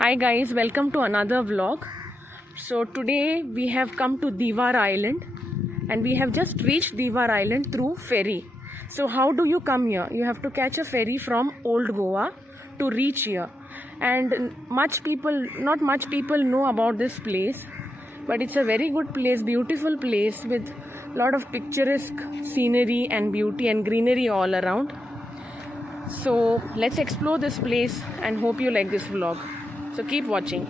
Hi guys, welcome to another vlog. So today we have come to Diwar Island and we have just reached Diwar Island through ferry. So how do you come here? You have to catch a ferry from Old Goa to reach here. And not much people know about this place, but it's a very good place, beautiful place with lot of picturesque scenery and beauty and greenery all around. So let's explore this place and hope you like this vlog. So keep watching.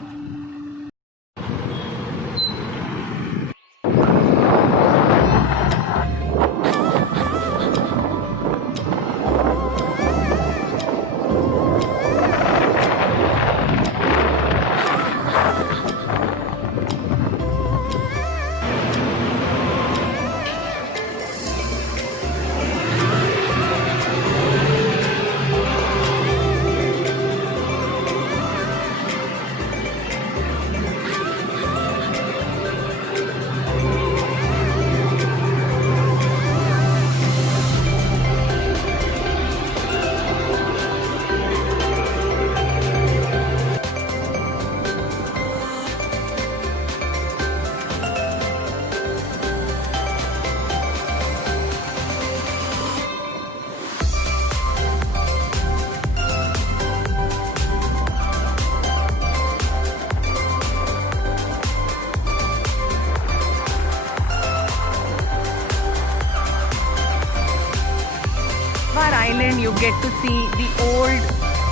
Diwar Island, you get to see the old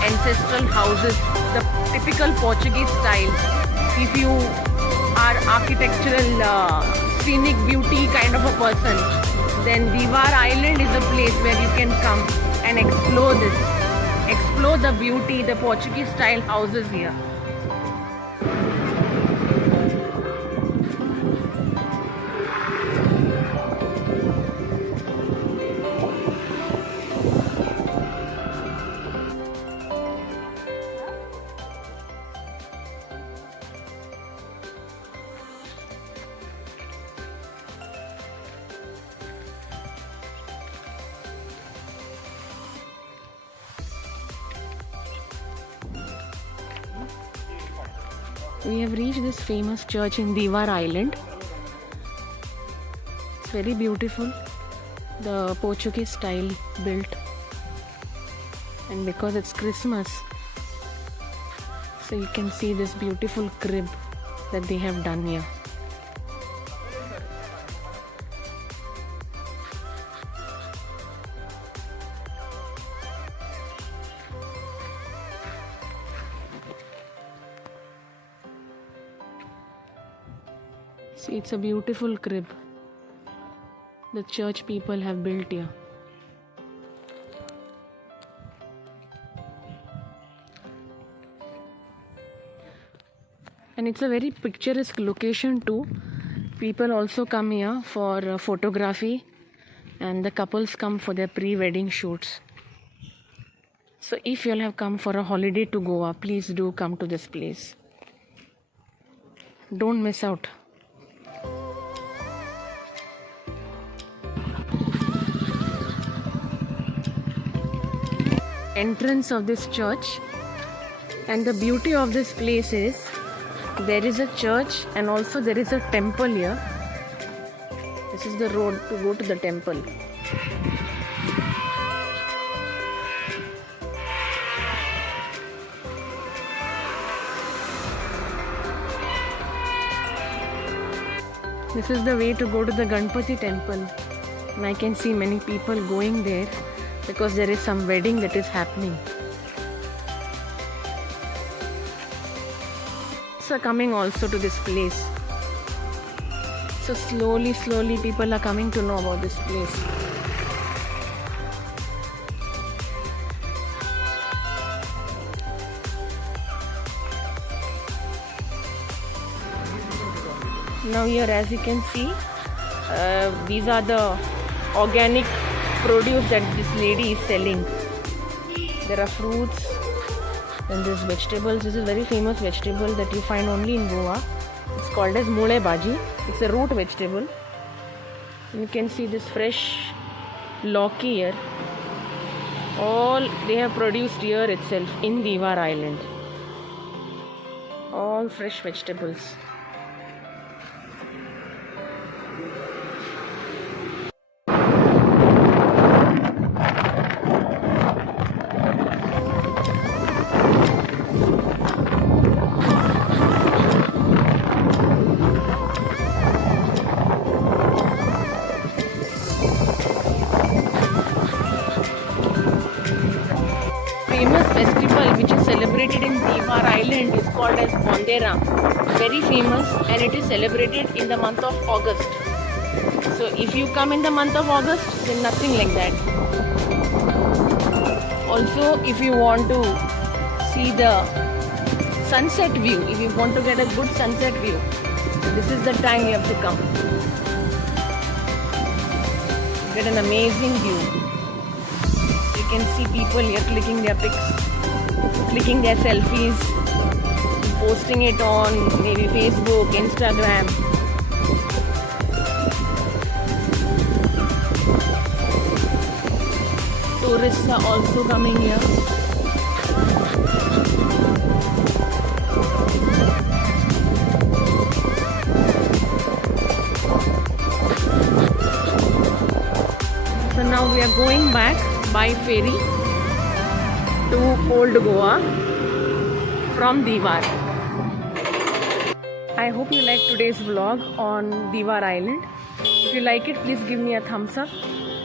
ancestral houses, the typical Portuguese style. If you are architectural, scenic beauty kind of a person, then Diwar Island is a place where you can come and explore this. Explore the beauty, the Portuguese style houses here. We have reached this famous church in Diwar Island. It's very beautiful, the Portuguese style built, and because it's Christmas, so you can see this beautiful crib that they have done here. See, it's a beautiful crib the church people have built here. And it's a very picturesque location too. People also come here for photography, and the couples come for their pre-wedding shoots. So if you'll have come for a holiday to Goa, please do come to this place. Don't miss out. Entrance of this church, and the beauty of this place is there is a church and also there is a temple here. This is the road to go to the temple. This is the way to go to the Ganpati temple, and I can see many people going there because there is some wedding that is happening. So coming also to this place. So slowly people are coming to know about this place. Now here, as you can see, these are the organic produce that this lady is selling. There are fruits and there's vegetables. This is a very famous vegetable that you find only in Goa. It's called as mule bhaji. It's a root vegetable. And you can see this fresh lauki here. All they have produced here itself in Diwar Island. All fresh vegetables. Famous festival which is celebrated in Diwar Island is called as Bondera. Very famous, and it is celebrated in the month of August. So if you come in the month of August, then nothing like that. Also, if you want to see the sunset view, if you want to get a good sunset view, this is the time you have to come. Get an amazing view. You can see people here clicking their pics, clicking their selfies, posting it on maybe Facebook, Instagram. Tourists are also coming here. So now we are going back by ferry to Old Goa from Diwar. I hope you liked today's vlog on Diwar Island. If you like it, please give me a thumbs up,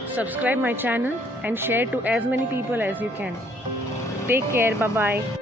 subscribe my channel and share to as many people as you can. Take care, bye bye.